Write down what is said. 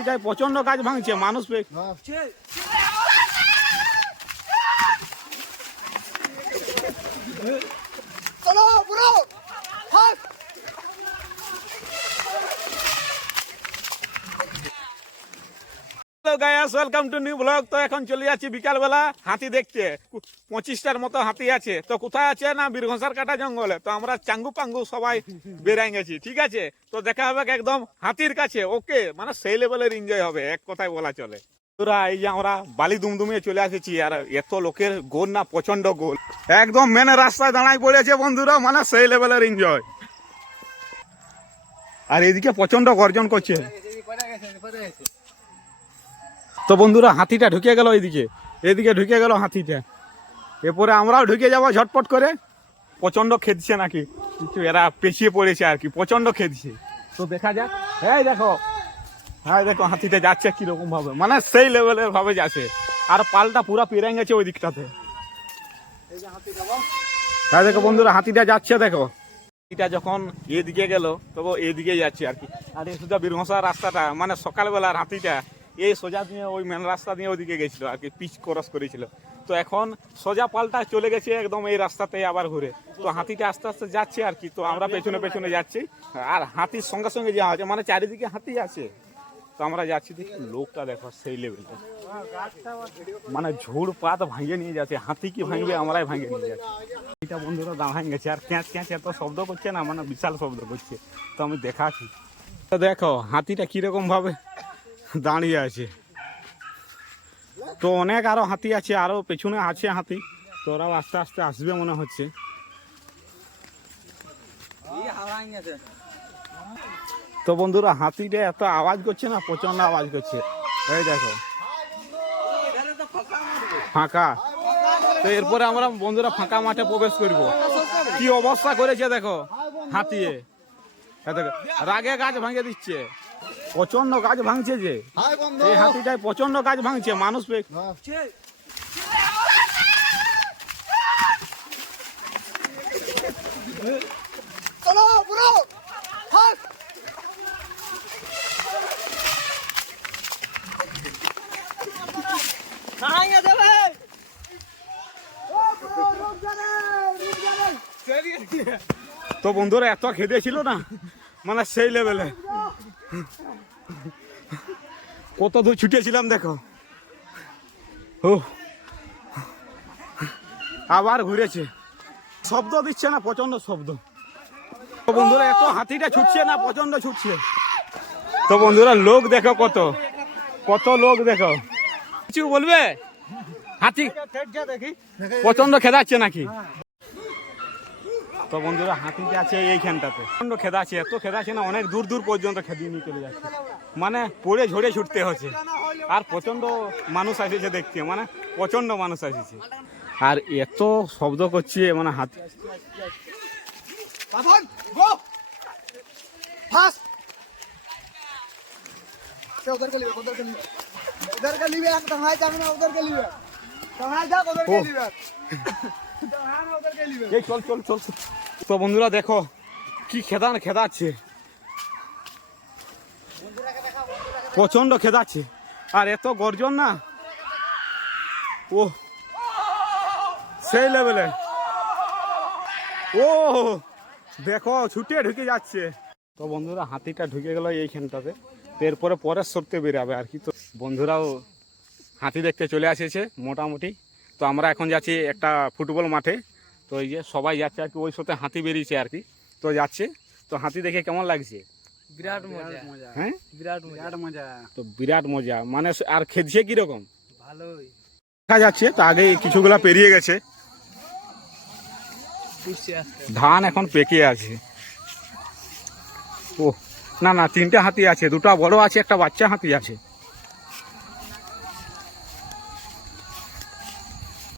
এটাই প্রচন্ড গাছ ভাঙছে মানুষ ওয়েলকাম টু নিউ ব্লগ। তো এখন চলে যাচ্ছি বিকালবেলা হাতি দেখতে। 25টার মতো হাতি আছে। তো কোথায় আছে না বীরঘোষার কাটা জঙ্গলে। তো আমরা চাঙ্গু পাঙ্গু সবাই বেরাই গেছি, ঠিক আছে। তো দেখা হবে একদম হাতির কাছে, ওকে, মানে সেই লেভেলের এনজয় হবে, এক কথায় বলা চলে। তোরা এই যে আমরা বালি দুমদুমে চলে এসেছি, আর এত লোকের গোল না, প্রচন্ড গোল, একদম মেন রাস্তায় দাঁড়াই পড়েছে বন্ধুরা, মানে সেই লেভেলের এনজয়। আর এদিকে প্রচন্ড গর্জন করছে। তো বন্ধুরা হাতিটা ঢুকে গেল এদিকে ঢুকে গেল হাতিটা। এরপরে আমরাও ঢুকে যাবো ঝটপট করে। প্রচন্ড খেদছে নাকি, কিছু এরা পেছিয়ে পড়েছে আর কি, প্রচন্ড খেদছে। তো দেখা যাক। হ্যাঁ দেখো, হ্যাঁ দেখো হাতিটা যাচ্ছে কিরকম ভাবে, মানে সেই লেভেলের ভাবে যাচ্ছে। আর পালটা পুরা পেরে গেছে ওই দিকটাতে। হ্যাঁ দেখো বন্ধুরা হাতিটা যাচ্ছে, দেখো হাতিটা যখন এদিকে গেল তবে এদিকে যাচ্ছে আর কি। আর এই সোজা বীরঘোষা রাস্তাটা, মানে সকালবেলার হাতিটা এই সোজা দিয়ে ওই মেন রাস্তা দিয়ে ওইদিকে গেছিল আর কি, পিচ ক্রস করেছিল। তো এখন সোজা পাল্টা চলে গেছে একদম এই রাস্তাতে আবার ঘুরে। তো হাতিটা আস্তে আস্তে যাচ্ছে আর কি। তো আমরা পেছনে পেছনে যাচ্ছি, আর হাতির সঙ্গে সঙ্গে যাওয়া হচ্ছে, মানে চারিদিকে হাতি আছে। তো আমরা যাচ্ছি, দেখি লোকটা দেখো সেই লেভেলটা, মানে ঝোড় পাত ভাঙিয়ে নিয়ে যাচ্ছে। হাতি কি ভাঙবে, আমরাই ভাঙিয়ে নিয়ে যাচ্ছি। এটা বন্ধুরা দাঁড়ায় গেছে, আর ক্যাঁচ ক্যাঁচ এত শব্দ করছে না, মানে বিশাল শব্দ করছে। তো আমি দেখাচ্ছি। তো দেখো হাতিটা কিরকম ভাবে দাঁড়িয়ে আছে। তো অনেক আরো হাতি আছে, আরো পেছনে আছে হাতি। তো ওরাও আস্তে আস্তে আসবে মনে হচ্ছে। তো বন্ধুরা হাতিটা এত আওয়াজ করছে না, প্রচন্ড আওয়াজ করছে। এই দেখো ফাঁকা। তো এরপরে আমরা বন্ধুরা ফাঁকা মাঠে প্রবেশ করব। কি অবস্থা করেছে দেখো হাতি, রাগে গাছ ভাঙে দিচ্ছে, প্রচন্ড গাছ ভাঙছে। যে এই হাতিটাই প্রচন্ড গাছ ভাঙছে মানুষ তো বন্ধুরা এত খেতেছিল না, মানে সেই লেভেলে কত দূর ছুটেছিলাম দেখো। ও আবার ঘুরেছে, শব্দ দিচ্ছে না, প্রচন্ড শব্দ। তো বন্ধুরা এত হাতিটা ছুটছে না, প্রচন্ড ছুটছে। তো বন্ধুরা লোক দেখো, কত কত লোক দেখো। কিছু বলবে, হাতি প্রচন্ড খেদাচ্ছে নাকি? তো বন্ধুরা হাতিটা আছে এইখানটাতে, প্রচন্ড খেদাচ্ছে, এত খেদাচ্ছে না, অনেক দূর দূর পর্যন্ত খেদিয়ে নিয়ে চলে যাচ্ছে, মানে পড়ে ঝরে ছুটতে হচ্ছে। আর প্রচন্ড মানুষ আসেছে দেখতে, মানে প্রচন্ড মানুষ আসেছে, আর এত শব্দ করছে, মানে হাতি। চল চল চল। তো বন্ধুরা দেখো কি খেদাচ্ছে, প্রচন্ড খেদাচ্ছে, আর এত গর্জন না, ও সেই লেভেলে। ও দেখো ছুটে ঢুকে যাচ্ছে। তো বন্ধুরা হাতিটা ঢুকে গেল এইখানটাতে। তো এরপরে পরের সরতে বেরাবে আর কি। তো বন্ধুরাও হাতি দেখতে চলে আসেছে মোটামুটি। তো আমরা এখন যাচ্ছি একটা ফুটবল মাঠে। তো এই যে সবাই যাচ্ছে আর কি, ওই সাথে হাতি বেরিয়েছে আর কি, তো যাচ্ছে। তো হাতি দেখে কেমন লাগছে? বিরাট মজা। হ্যাঁ বিরাট মজা। তো বিরাট মজা, মানে আর খেলছে কিরকম ভালোই দেখা যাচ্ছে। তো আগে কিছুগুলা পেরিয়ে গেছে, ধান এখন পেকে আছে। ও না না, তিনটে হাতি আছে, দুটো বড় আছে, একটা বাচ্চা হাতি আছে।